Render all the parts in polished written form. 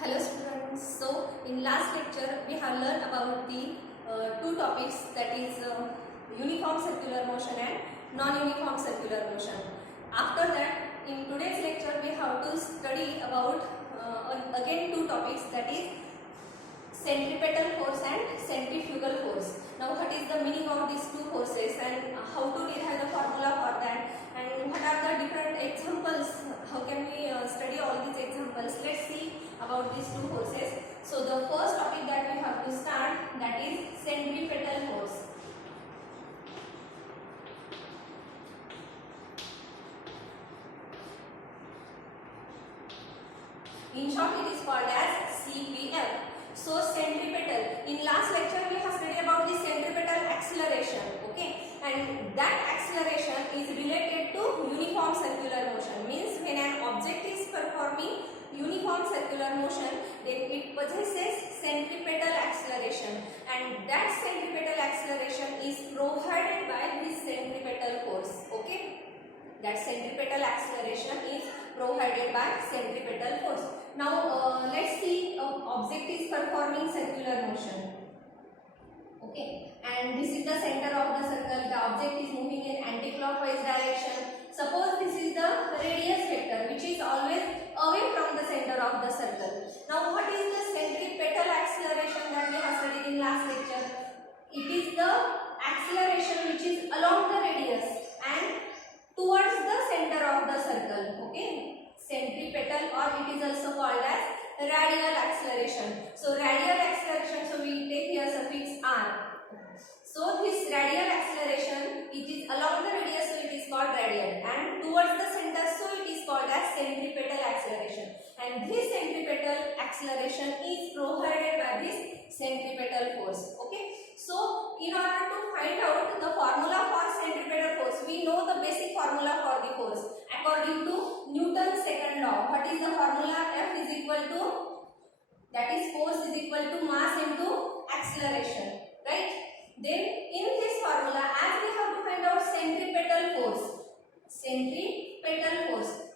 Hello students. So in last lecture we have learned about the two topics, that is uniform circular motion and non-uniform circular motion. After that, in today's lecture we have to study about again two topics, that is centripetal force and centrifugal force. Now what is the meaning of these two forces and how to derive the formula for that, and what are the different examples, how can we study all these examples. Let's see about these two forces. So the first topic that we have to start, that is centripetal force. In short it is called as CPF. So centripetal, in last lecture we have studied about the centripetal acceleration, okay, and that acceleration is related to uniform circular motion. Means when an object is performing uniform circular motion, then it possesses centripetal acceleration, and that centripetal acceleration is provided by this centripetal force, okay. That centripetal acceleration is provided by centripetal force. Now let's see, object is performing circular motion, okay, and this is the center of the circle. The object is moving in anti-clockwise direction. Suppose this is the radius vector, which is always away from the center of the circle. Now what is the centripetal acceleration that we have studied in last lecture? It is the acceleration which is along the radius and towards the center of the circle, okay. Centripetal, or it is also called as radial acceleration. So radial acceleration, so we take here suffix r. So this radial acceleration, it is along the radius, so it is called radial, and towards the center, so it is called as centripetal acceleration. And this centripetal acceleration is provided by this centripetal force, okay. So in order to find out the formula for centripetal force, we know the basic formula for the force according to Newton's second law. What is the formula? F is equal to, that is force is equal to mass into acceleration, right? Then in this formula, as we have to find out centripetal force,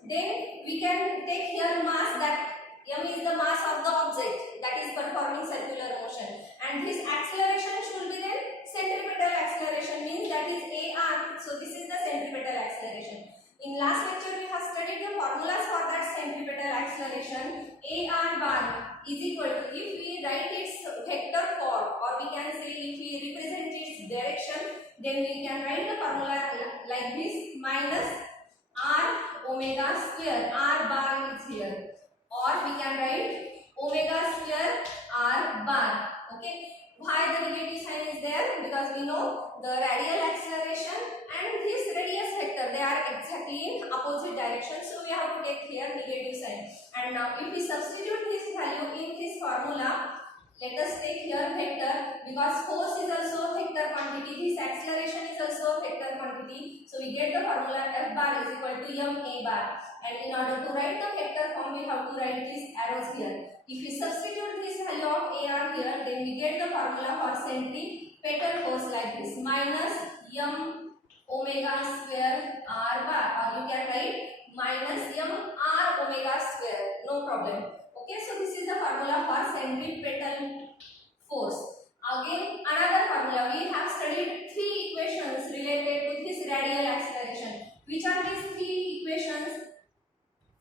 then we can take here mass, that m is the mass of the object that is performing circular motion, and this acceleration should be then centripetal acceleration, means that is ar. So this is the centripetal acceleration. In last lecture we have studied the formulas for that centripetal acceleration. Ar bar is equal to, if we write its vector form, or we can say if we represent its direction, then we can write the formula like this: minus r omega square, r bar is here, or we can write omega square r bar, okay. Why the negative sign is there? Because we know the radial acceleration and this radius vector, they are exactly in opposite direction, so we have to take here negative sign. And now if we substitute this value in this formula, let us take here vector, because force is also a vector quantity, this acceleration is also a vector quantity, so we get the formula F bar is equal to ma bar. And in order to write the vector form, we have to write these arrows here. If we substitute this value of ar here, then we get the formula for centripetal force like this: minus m omega square r bar, or you can write minus m r omega square, no problem. Okay, so this is the formula for centripetal force. Again, another formula, we have studied three equations related to this radial acceleration. Which are these three equations?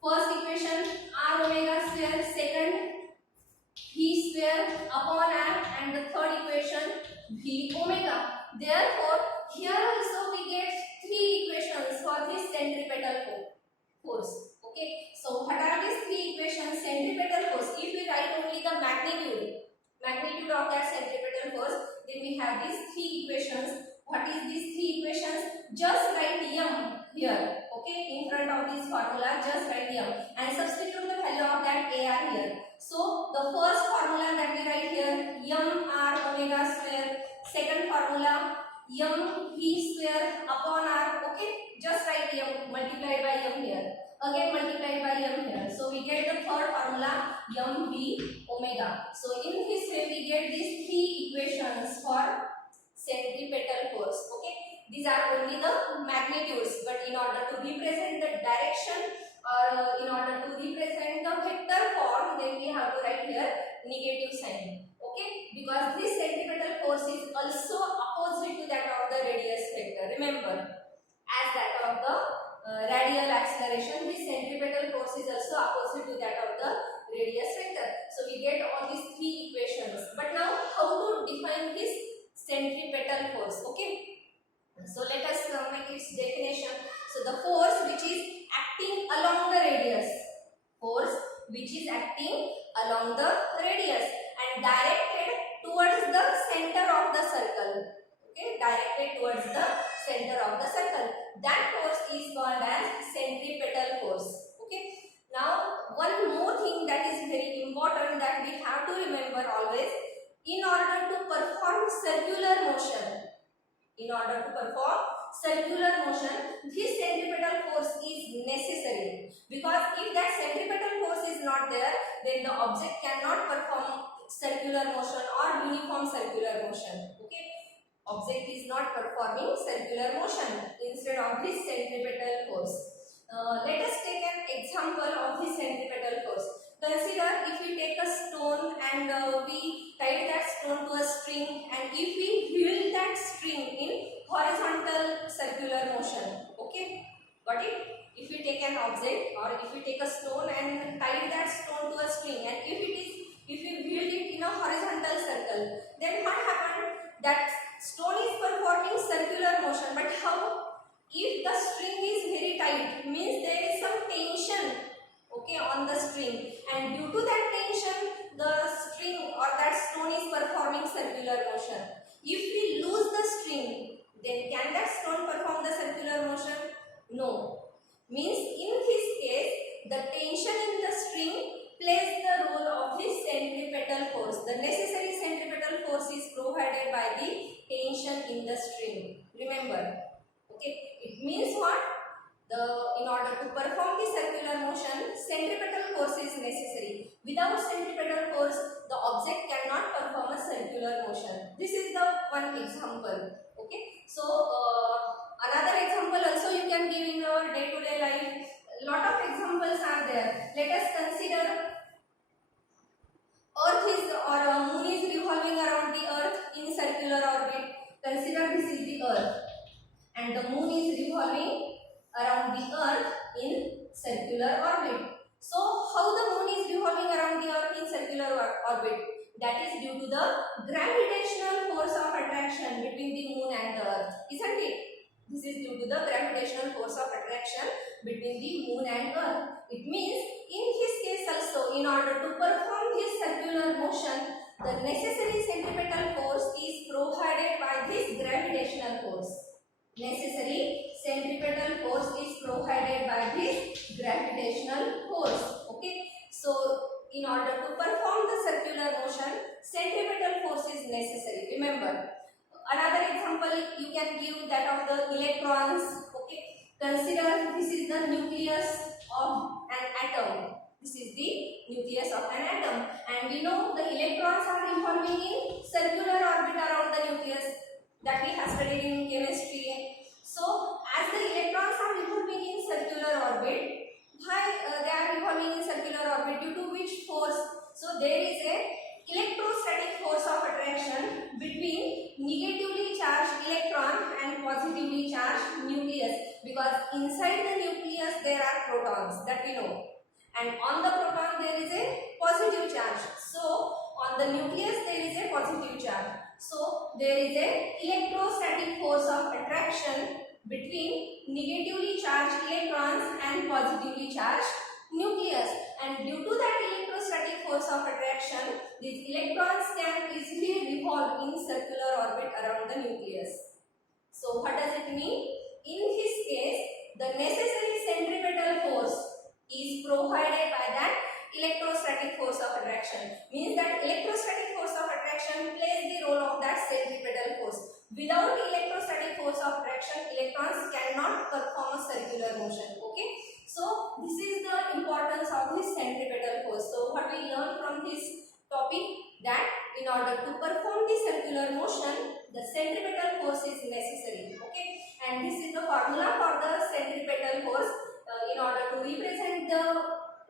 First equation r omega square, second v square upon r, and the third equation v omega. Therefore, here also we get three equations for this centripetal force. Okay, so what are these three equations? Centripetal force, if we write only the magnitude of that centripetal force, then we have these three equations. What is these three equations? Just write m here, okay, in front of this formula, just write m and substitute the value of that ar here. So the first formula that we write here, m r omega square. Second formula, m v square upon r, okay, just write m multiplied by m here, again multiplied by m here. So we get the third formula, m v omega. So in this way we get these three equations for centripetal force, okay. These are only the magnitudes, but in order to represent the direction, or in order to represent the vector form, then we have to write negative sign. Okay, because this centripetal force is also opposite to that of the radius vector. Remember, as that of the radial acceleration, this centripetal force is also opposite to that of the radius vector. So we get all these three equations. But now how to define this centripetal force? Okay, so let us make its definition. So the force which is acting along the radius, force which is acting along the radius and directed towards the center of the circle. Okay, directed towards the center of the circle. That force is called as centripetal force. Okay. Now, one more thing that is very important that we have to remember always: in order to perform circular motion, this centripetal force is necessary. Because if that centripetal force is not there, then the object cannot perform circular motion or uniform circular motion. Okay, object is not performing circular motion instead of this centripetal force. Let us take an example of this centripetal force. Consider if we take a stone and we tie that stone to a string, and if we whirl that string in horizontal circular motion. Okay, got it? If we take an object or if we take a stone and tie that stone to a string, and if we whirl it in a horizontal circle, then what happened? That stone is performing circular motion. But how? If the string is very tight, means there is some tension, okay, on the string, and due to that tension the string or that stone is performing circular motion. If we lose the string, then can that stone perform the circular motion? No. Means in this case the tension in the string plays the role of this centripetal force. The necessary centripetal force is provided by the tension in the string. Remember. Okay, it means what? In order to perform the circular motion, centripetal force is necessary. Without centripetal force, the object cannot perform a circular motion. This is the one example. Okay, so another example also you can give in your day-to-day life. Lot of examples are there. Let us consider Earth is or Moon is revolving around the Earth in circular orbit. Consider this is the Earth, and the Moon is revolving around the Earth in circular orbit. So how the Moon is revolving around the Earth in circular orbit? That is due to the gravitational force of attraction between the Moon and the Earth, isn't it? This is due to the gravitational force of attraction between the Moon and Earth. It means in his case also, in order to perform this circular motion, the necessary centripetal force is provided by this gravitational force. Necessary centripetal force is provided by this gravitational force. Okay, so in order to perform the circular motion, centripetal force is necessary. Remember, another example you can give that of the electrons. Okay, consider this is the nucleus of an atom. This is the nucleus of an atom, and we know the electrons are revolving in circular orbit around the nucleus that we have studied in chemistry. So, as the electrons are revolving in circular orbit, why they are revolving in circular orbit? Due to which force? So, there is a electrostatic force of attraction between negatively charged electron and positively charged nucleus, because inside the nucleus there are protons, that we know, and on the proton there is a positive charge. So, on the nucleus there is a positive charge. So, there is a electrostatic force of attraction between negatively charged electrons and positively charged nucleus, and due to that electrostatic force of attraction, these electrons can easily revolve in circular orbit around the nucleus. So, what does it mean? In this case, the necessary centripetal force is provided by that electrostatic force of attraction. Means that electrostatic force of attraction plays the role of that centripetal force. Without electrostatic force of attraction, electrons cannot perform a circular motion. Okay, so this is the importance of this centripetal force. So what we learn from this topic, that in order to perform the circular motion, the centripetal force is necessary. Okay, and this is the formula for the centripetal force. In order to represent the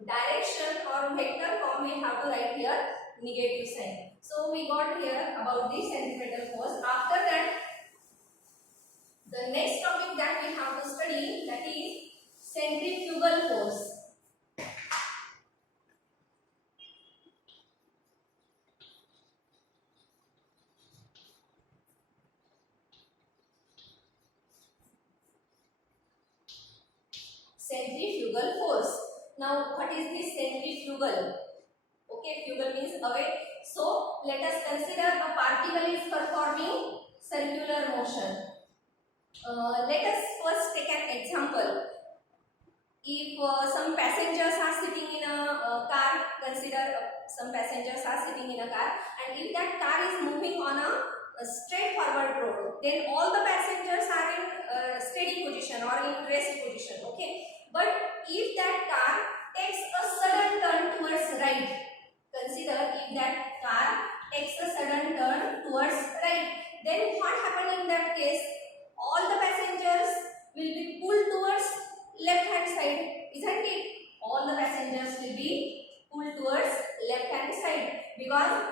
direction or vector form, we have to write here negative sign. So we got here about the centripetal force. After that, the next topic that we have to study, that is centrifugal force. Centrifugal force. Now what is this centrifugal? Okay, fugal means away. So let us consider a particle is performing circular motion. Let us first take an example. If some passengers are sitting in a car, consider some passengers are sitting in a car, and if that car is moving on a straightforward road, then all the passengers are in steady position or in rest position. Okay, but if that car takes a sudden turn towards right, consider if that car takes a sudden turn towards right, then what happened in that case? All the passengers will be pulled towards left hand side, isn't it? All the passengers will be pulled towards left hand side because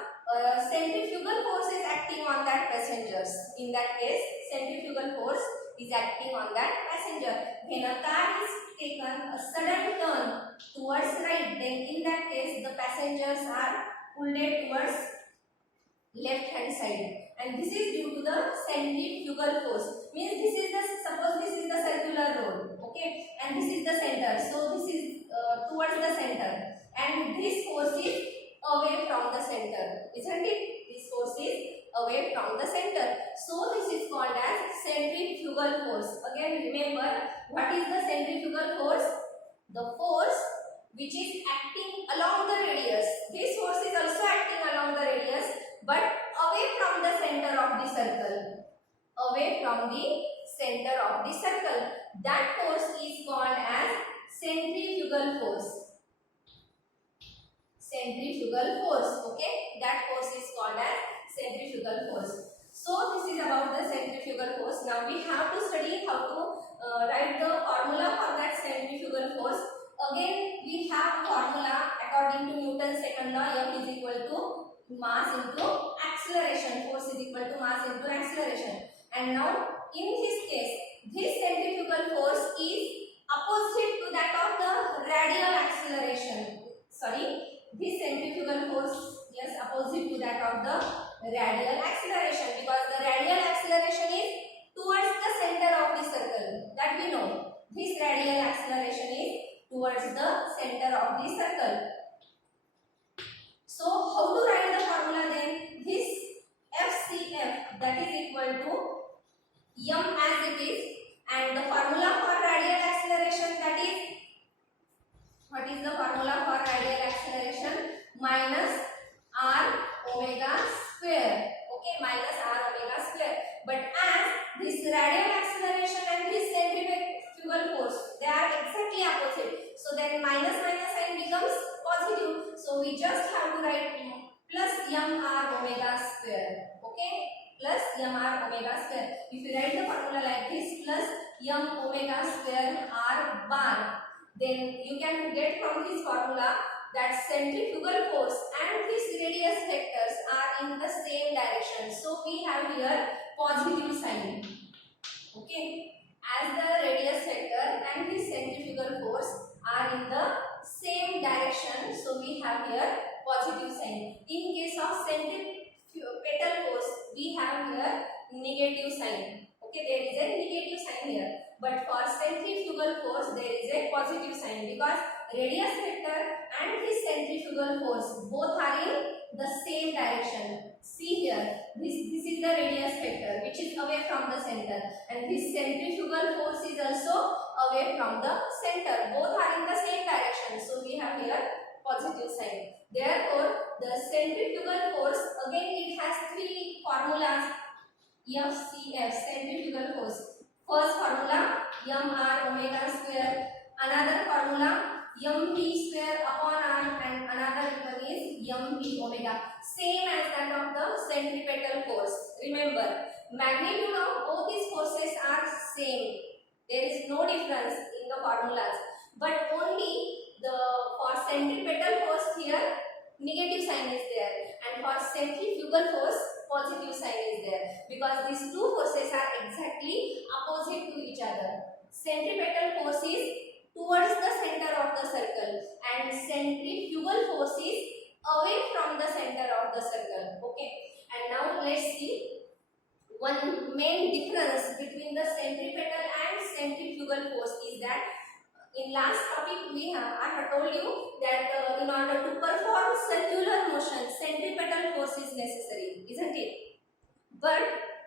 centrifugal force is acting on that passengers. In that case, centrifugal force is acting on that passenger. When a car is taken a sudden turn towards right, then in that case the passengers are pulled towards left hand side, and this is due to the centrifugal force. Means this is the, suppose this is the circular road, okay, and this is the center, so this is towards the center, and this force is away from the center, isn't it? This force is away from the center, so this is called as centrifugal force. Again remember, what is the centrifugal force? The force which is acting along the radius. This force is also acting along the radius, but away from the center of the circle. Away from the center of the circle. That force is called as centrifugal force. Centrifugal force. Okay, that force is called as centrifugal force. So this is about the centrifugal force. Now we have to study how to write the formula for that centrifugal force. Again we have formula according to Newton's second law. F is equal to mass into acceleration. Force is equal to mass into acceleration. And now in this case, this centrifugal force is opposite to that of the radial acceleration. Sorry, this centrifugal force is opposite to that of the radial acceleration, because the radial acceleration is towards the center of the circle. That we know. This radial acceleration is towards the center of the circle. So how to write the formula then? This FCF, that is equal to m as it is, and the formula for radial acceleration, that is, what is the formula for radial acceleration? Minus r omega square. Okay, minus r omega square. But as this radial acceleration and this centrifugal force, they are exactly opposite, so then minus sign becomes positive. So we just have to write plus mr omega square. Okay, plus mr omega square. If you write the formula like this, plus m omega square r bar, then you can get from this formula that centrifugal force and this radius vectors are in the same direction. So we have here positive sign. Okay, as the radius vector and this centrifugal force are in the same direction, so we have here positive sign. In case of centripetal force, we have here negative sign. Okay, there is a negative sign here, but for centrifugal force there is a positive sign, because radius vector and this centrifugal force both are in the same direction. See here, this is the radius vector which is away from the center, and this centrifugal force is also away from the center. Both are in the same direction, so we have here positive sign. Therefore, the centrifugal force, again it has three formulas. FCF, centrifugal force. First formula mr omega square. Another formula mv square upon r, and another one is mv omega. Same as that of the centripetal force. Remember, magnitude of both these forces are same. There is no difference in the formulas, but only the for centripetal force here negative sign is there, and for centrifugal force positive sign is there, because these two forces are exactly opposite to each other. Centripetal force is towards the center of the circle and centrifugal force is away from the center of the circle. Okay, and now let's see one main difference between the centripetal and centrifugal force is that in last topic I have told you that in order to perform circular motion centripetal force is necessary, isn't it? But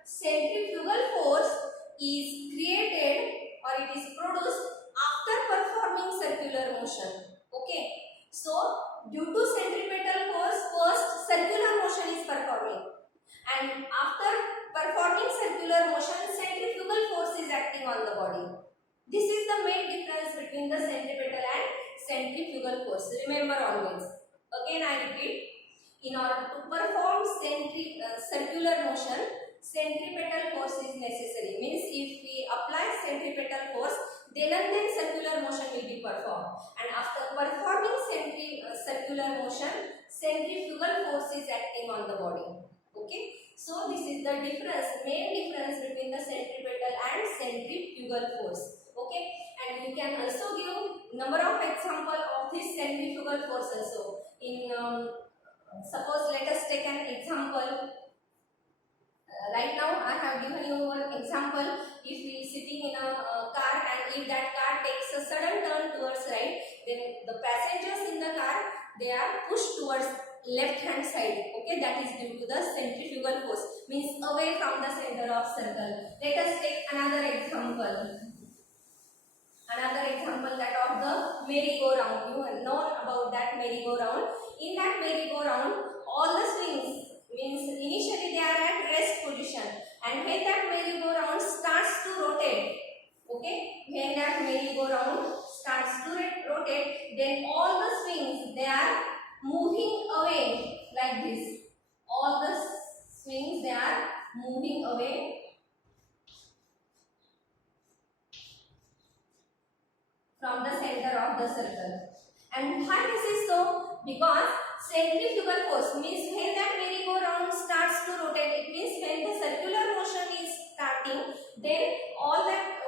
centrifugal force is created or it is produced after performing circular motion. Okay, so due to centripetal force, first circular motion is performing, and after performing circular motion centrifugal force is acting on the body. This is the main difference between the centripetal and centrifugal force. Remember always. Again I repeat, in order to perform circular motion, centripetal force is necessary. Means if we apply centripetal force, then and then circular motion will be performed. And after performing circular motion, centrifugal force is acting on the body. Okay. So this is the difference, main difference between the centripetal and centrifugal force. Okay, and you can also give number of example of this centrifugal force also. In suppose let us take an example. Right now I have given you one example. If we sitting in a car and if that car takes a sudden turn towards right, then the passengers in the car, they are pushed towards left hand side. Okay, that is due to the centrifugal force, means away from the center of circle. Let us take another example. Another example, that of the merry-go-round. You have known about that merry-go-round. In that merry-go-round, all the swings, means initially they are at rest position, and when that merry-go-round starts to rotate, okay, when that merry-go-round starts to rotate, then all the swings, they are moving away like this. All the swings, they are moving away from the center of the circle. And why this is so? Because centrifugal force means when that merry-go-round starts to rotate, it means when the circular motion is starting, then all that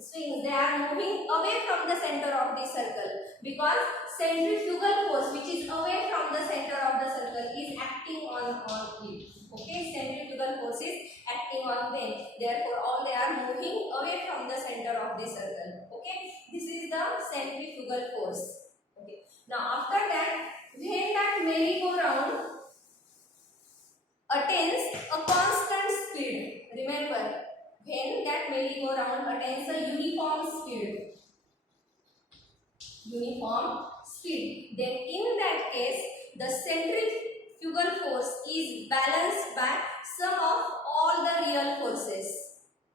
swings, they are moving away from the center of the circle, because centrifugal force which is away from the center of the circle is acting on it. Okay, centrifugal force is acting on them, therefore all they are moving away from the center of the circle. Okay, this is the centrifugal force. Okay, now after that, when that merry-go-round attains a constant speed, remember, when that merry-go-round attains a uniform speed, then in that case the centrifugal force is balanced by sum of all the real forces.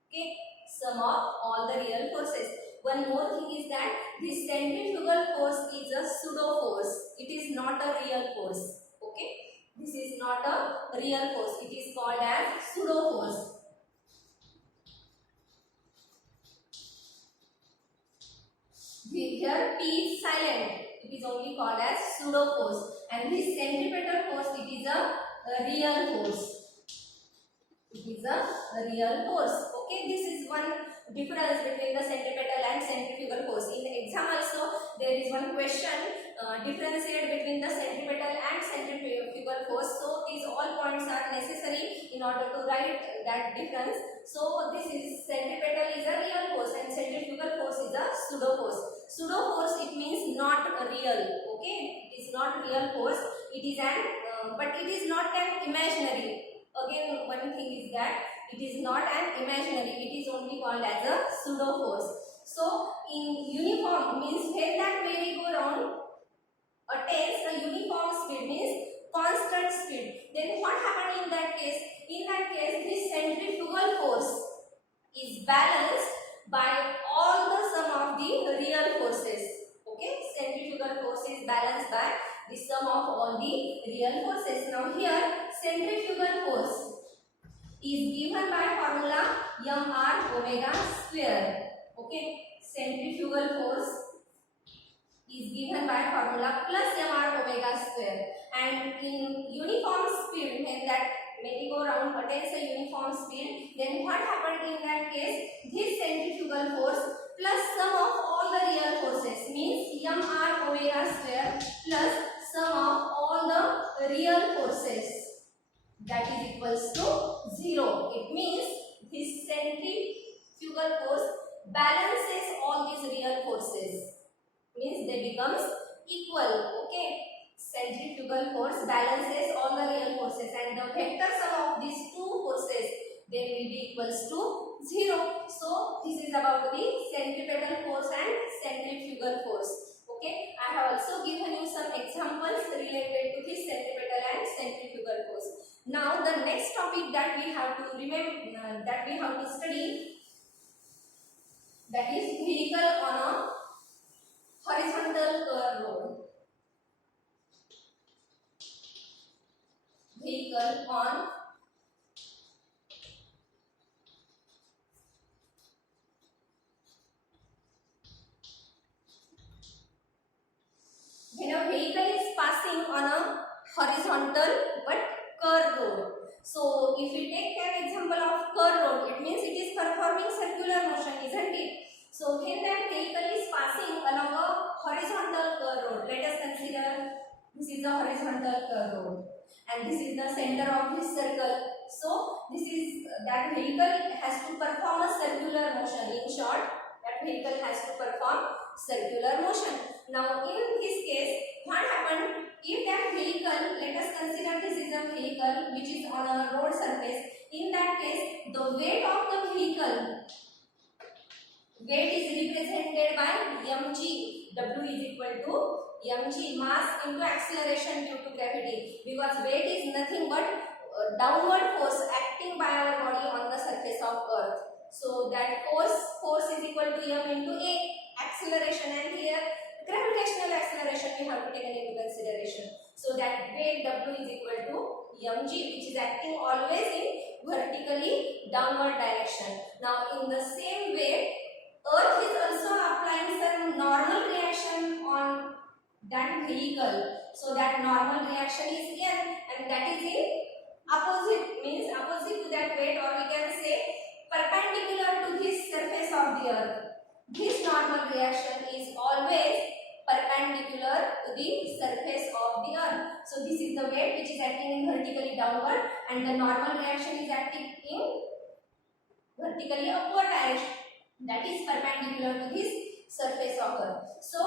Okay, sum of all the real forces. One more thing is that this centrifugal force is a pseudo force. It is not a real force. Okay, this is not a real force. It is called as pseudo force. Here P is silent. It is only called as pseudo force, and this centripetal force, it is a real force. It is a real force. Okay, this is one difference between the centripetal and centrifugal force. In the exam also there is one question, differentiate between the centripetal and centrifugal force. So these all points are necessary in order to write that difference. So this is centripetal is a real force and centrifugal force is a pseudo force. Pseudo force, it means not a real. Okay, it is not real force. It is an but it is not an imaginary. Again, one thing is that it is not an imaginary, it is only called as a pseudo force. So in uniform means when that merry-go-round attains a uniform speed, means constant speed, then what happened in that case? In that case, this centrifugal force is balanced by all the sum of the real forces. Okay, centrifugal force is balanced by the sum of all the real forces. Now here centrifugal force is given by formula mr omega square. Okay, centrifugal force is given by formula plus mr omega square, and in uniform speed, when that merry-go-round attains a uniform speed, then what happened in that case? This centrifugal force plus sum of all the real forces means mr omega square plus sum of all the real forces, that is equals to 0. It means this centrifugal force balances all these real forces, means they becomes equal. Okay, centrifugal force balances all the real forces, and the vector sum of these two forces then will be equals to 0. So this is about the centripetal force and centrifugal force. Okay, I have also given you some examples related to this centripetal and centrifugal force. Now the next topic that we have to remember, that we have to study, that is vehicle on a horizontal curve road. Vehicle on when a vehicle is passing on a horizontal but curved road. So if we take an example of curved road, it means it is performing circular motion, isn't it? So when that vehicle is passing along a horizontal curved road, let us consider this is a horizontal curved road and this is the center of this circle. So this is that vehicle has to perform a circular motion. In short, that vehicle has to perform circular motion. Now in this case, what happened? If that vehicle, let us consider this is a vehicle which is on a road surface. In that case, the weight of the vehicle, weight is represented by mg. W is equal to mg, mass into acceleration due to gravity, because weight is nothing but downward force acting by our body on the surface of earth. So that force is equal to m into a, acceleration, and here gravitational acceleration we have to take into consideration. So that weight W is equal to mg, which is acting always in vertically downward direction. Now in the same way, earth is also applying some normal reaction on that vehicle. So that normal reaction is n, and that is in opposite, means opposite to that weight, or we can say perpendicular to this surface of the earth. This normal reaction is always perpendicular to the surface of the earth. So this is the weight which is acting in vertically downward, and the normal reaction is acting in vertically upward direction, that is perpendicular to this surface of earth. So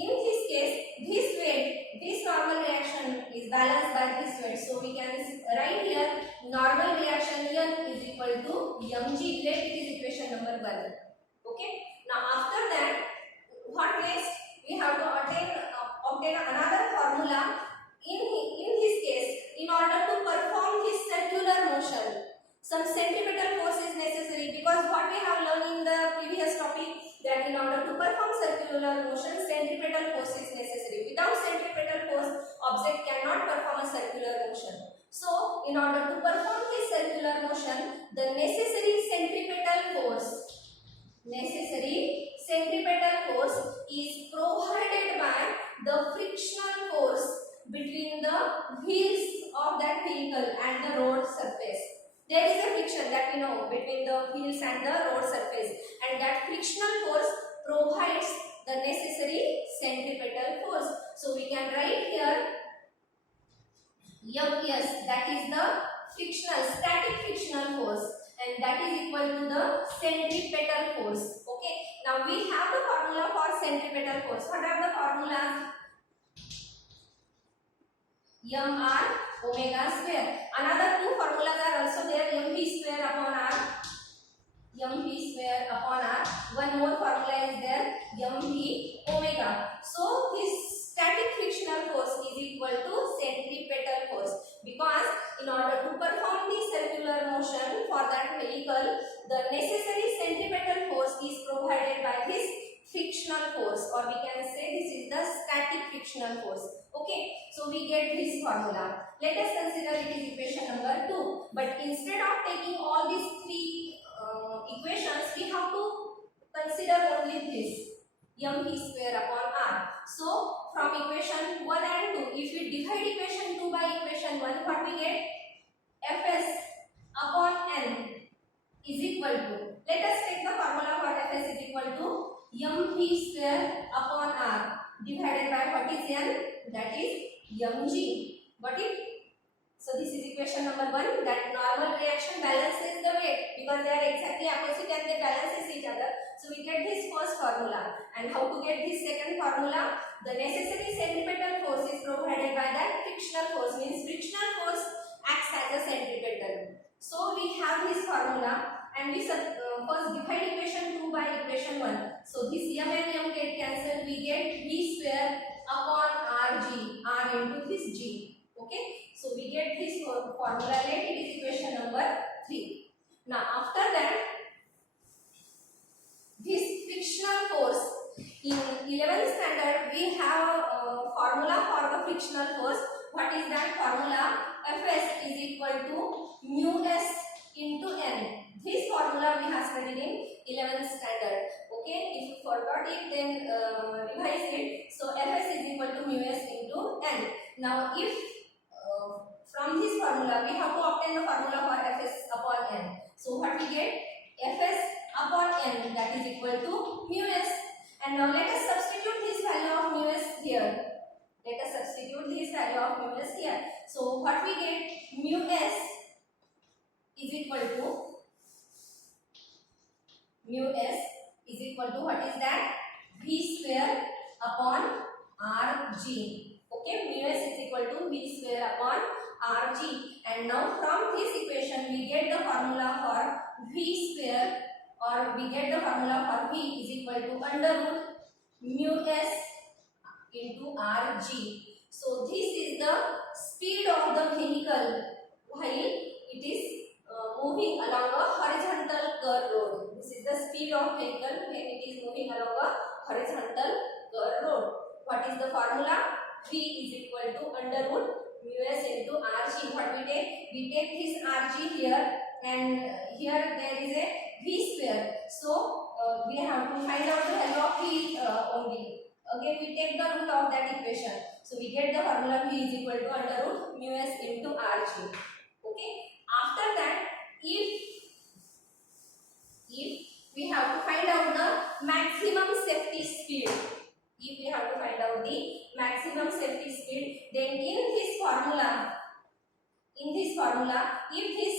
in this case, this weight, this normal reaction is balanced by this weight. So we can write here normal reaction n is equal to mg. Let it is equation number 1. Okay. Now after that, what next? We have to obtain another formula. In this case, in order to perform this circular motion, some centripetal force is necessary, because what we have learned in the previous topic, that in order to perform circular motion, centripetal force is necessary. Without centripetal force, object cannot perform a circular motion. So in order to perform this circular motion, the necessary centripetal force is provided by the frictional force between the wheels of that vehicle and the road surface. There is a friction that we know between the wheels and the road surface, and that frictional force provides the necessary centripetal force. So we can write here Ms, that is the static frictional force, and that is equal to the centripetal force. Okay. Now we have the formula for centripetal force. What are the formulas? mr omega square. Another two formulas are also there, mv square upon r. One more formula is there, mv omega. So this static frictional force is equal to centripetal force, because in order to perform the circular motion for that vehicle, the necessary centripetal force is provided by this frictional force, or we can say this is the static frictional force. Okay, so we get this formula. Let us consider it is equation number 2. But instead of taking all these three equations, we have to consider only this. mv square upon r. So from equation 1 and 2, if we divide equation 2 by equation 1, what we get? Fs upon n is equal to, let us take the formula for Fs is equal to mv square upon r divided by what is n, that is mg. Got it? So this is equation number 1, that normal reaction balances the weight because they are exactly opposite and they balances each other. So we get this first formula. And how to get this second formula? The necessary centripetal force is provided by that frictional force, means frictional force acts as a centripetal. So we have this formula and we first divide equation 2 by equation 1. So this m and m get cancelled, we get v square upon rg, r into this g. Okay, so we get this formula, let it is equation number 3. Now after that, this frictional force, in 11th standard we have a formula for the frictional force. What is that formula? Fs is equal to mu s into n. This formula we have studied in 11th standard. Okay, if you forgot it, then revise it. So Fs is equal to mu s into n. Now if from this formula we have to obtain the formula for Fs upon n. So what we get? Fs upon n, that is equal to mu s. And now let us substitute this value of mu s here. Let us substitute this value of mu s here. So what we get? Mu s is equal to what is that? V square upon rg. Okay, mu s is equal to v square upon rg. And now from this equation we get the formula for v square, or we get the formula for v is equal to under root mu s into rg. So this is the speed of the vehicle while it is moving along a horizontal curved road. This is the speed of vehicle when it is moving along a horizontal curved road. What is the formula? V is equal to under root mu s into rg. What we take? We take this rg here, and here there is a v square. So we have to find out the value of v only. Again we take the root of that equation. So we get the formula v is equal to under root mu s into rg. Okay. After that, if we have to find out the maximum safety speed, then in this formula, if this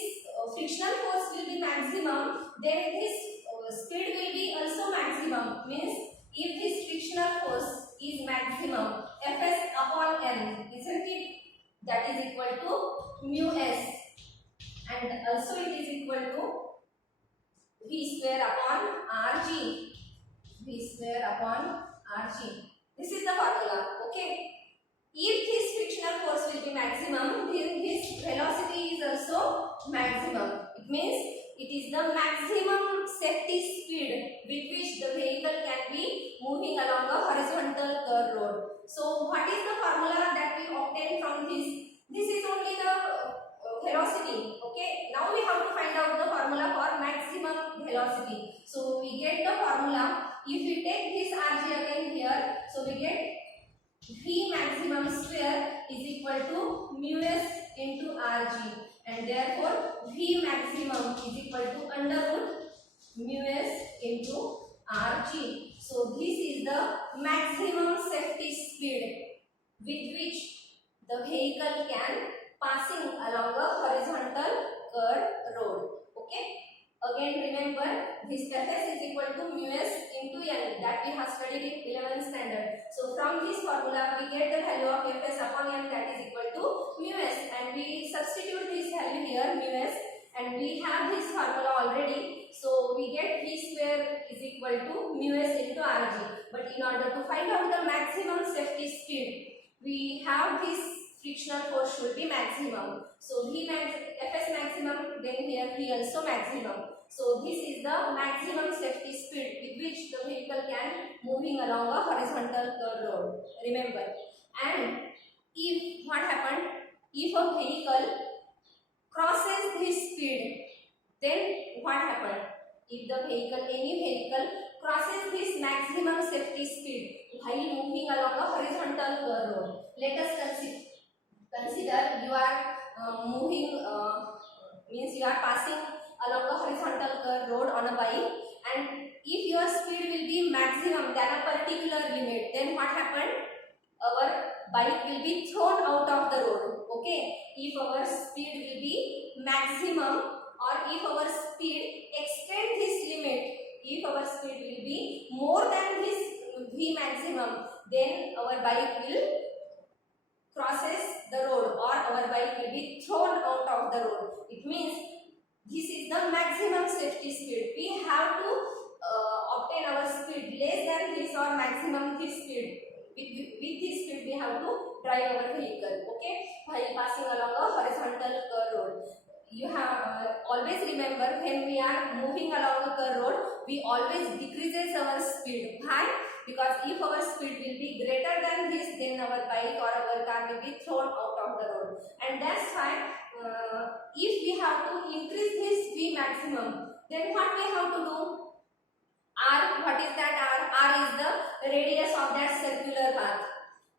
frictional force will be maximum, then this speed will be also maximum. Means if this frictional force is maximum, Fs upon n, isn't it? That is equal to mu s, and also it is equal to v square upon rg. This is the formula. Okay. If this frictional force will be maximum, then this velocity is also maximum. It means it is the maximum safety speed with which the vehicle can be moving along a horizontal curved road. So what is the formula that we obtain from this? This is only the velocity. Okay. Now we have to find out the formula for maximum velocity. So we get the formula. If we take this rg again here, so we get v maximum square is equal to mu s into rg, and therefore v maximum is equal to under root mu s into rg. So this is the maximum safety speed with which the vehicle can passing along a horizontal curved road. Okay. Again remember, this Fs is equal to mu s into n, that we have studied in 11th standard. So from this formula we get the value of Fs upon n, that is equal to mu s, and we substitute this value here mu s, and we have this formula already. So we get v square is equal to mu s into rg. But in order to find out the maximum safety speed, we have this frictional force should be maximum. So Fs maximum, then here V also maximum. So this is the maximum safety speed with which the vehicle can moving along a horizontal curved road. Remember. And if what happened? If a vehicle crosses this speed, then what happened? If the vehicle, any vehicle crosses this maximum safety speed while moving along a horizontal road. Let us consider you are moving means you are passing along a horizontal road on a bike, and if your speed will be maximum than a particular limit, then what happened? Our bike will be thrown out of the road. Okay, if our speed will be maximum, or if our speed extend this limit, if our speed will be more than this v maximum, then our bike will crosses the road, or our bike will be thrown out of the road. It means this is the maximum safety speed. We have to obtain our speed less than this or maximum this speed. With this speed we have to drive our vehicle. Okay, while passing along a horizontal road. You have always remember, when we are moving along a curve road, we always decreases our speed. Why? Because if our speed will be greater than this, then our bike or our car will be thrown out of the road. And that's why if we have to increase this v maximum, then what we have to do? R, what is that R? R is the radius of that circular path.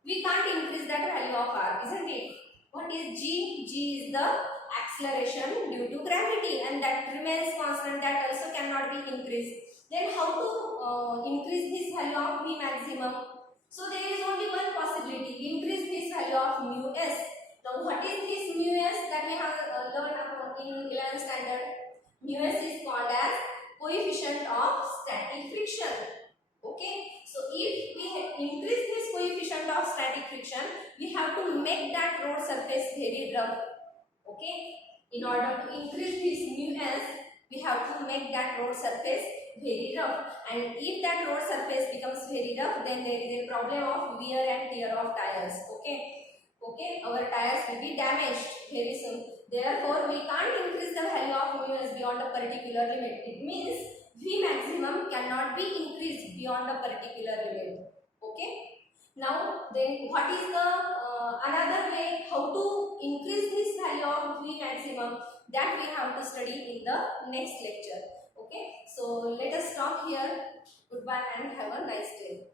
We can't increase that value of R, isn't it? What is G? G is the acceleration due to gravity, and that remains constant, that also cannot be increased. Then how to increase this value of v maximum? So there is only one possibility, increase this value of mu s. Now what is this mu s that we have learned in 11th standard? Mu s is called as coefficient of static friction. Okay, so if we increase this coefficient of static friction, we have to make that road surface very rough. Okay, in order to increase this mu s, we have to make that road surface very rough, and if that road surface becomes very rough, then there is a problem of wear and tear of tires. Okay, our tires will be damaged very soon. Therefore we can't increase the value of mu s beyond a particular limit. It means v maximum cannot be increased beyond a particular limit. Okay, now then what is the another way how to increase this value of v maximum? That we have to study in the next lecture. Okay, so let us stop here. Goodbye and have a nice day.